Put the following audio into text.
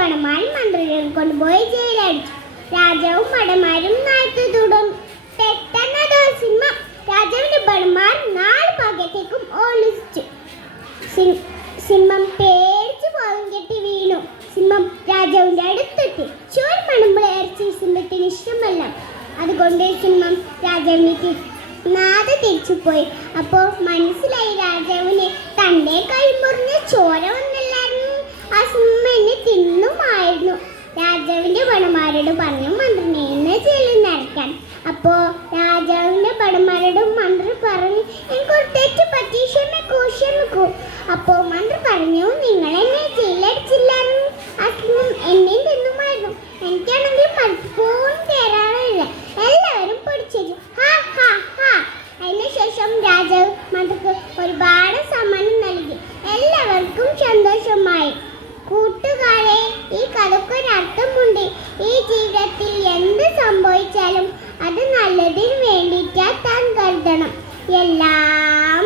ഭടന്മാരും മന്ത്രികളും കൊണ്ടുപോയി ജയിലടിച്ചു. രാജാവും ഭടന്മാരും നായത്ത് തുടർന്നു. പെട്ടെന്ന് സിംഹം രാജാവിന്റെ ഭടന്മാർ 4 ഭാഗത്തേക്കും ഒളിച്ചു. സിംഹം പേടിച്ചു ബോധം കെട്ടി വീണു. സിംഹം രാജാവിന്റെ അടുത്തെത്തി. ചോരമണമ്പുള്ള ഇറച്ചി സിംഹത്തിന് ഇഷ്ടമല്ല. അതുകൊണ്ട് സിംഹം രാജാവിനെ നാദെ തിരിച്ചുപോയി. അപ്പോൾ മനസ്സിലായി രാജാവിന് തൻ്റെ കൈ മുറിഞ്ഞ ചോര വന്നില്ലായിരുന്നു. ആ സിംഹം എന്നെ തിന്നുമായിരുന്നു. രാജാവിന്റെ ഭടന്മാരോട് പറഞ്ഞു മന്ത്രിനെ ഇന്ന് ജയിലിൽ നിറയ്ക്കാൻ. അപ്പോൾ രാജാവിന്റെ ഭടന്മാരോട് മന്ത്രി പറഞ്ഞു, എനിക്കൊരു തെറ്റ് പറ്റി, ക്ഷമിക്കൂ. അപ്പോൾ മന്ത്രി പറഞ്ഞു, നിങ്ങൾ എന്നെ ജയിലടിച്ചില്ലായിരുന്നു. ആ സിംഹം എന്നെ തിന്നുമായിരുന്നു. എനിക്കാണെങ്കിൽ പലപ്പോഴും തരാറില്ല. എല്ലാവരും പൊടിച്ചു. അതിനുശേഷം രാജാവ് മന്ത്രിക്ക് ഒരുപാട് സമ്മാനം നൽകി. എല്ലാവർക്കും സന്തോഷമായി. കൂട്ടുകാരെ, ഈ കഥക്കൊരർത്ഥമുണ്ട്. ഈ ജീവിതത്തിൽ എന്ത് സംഭവിച്ചാലും അത് നല്ലതിന് വേണ്ടിയിട്ടാ താൻ കരുതണം. എല്ലാം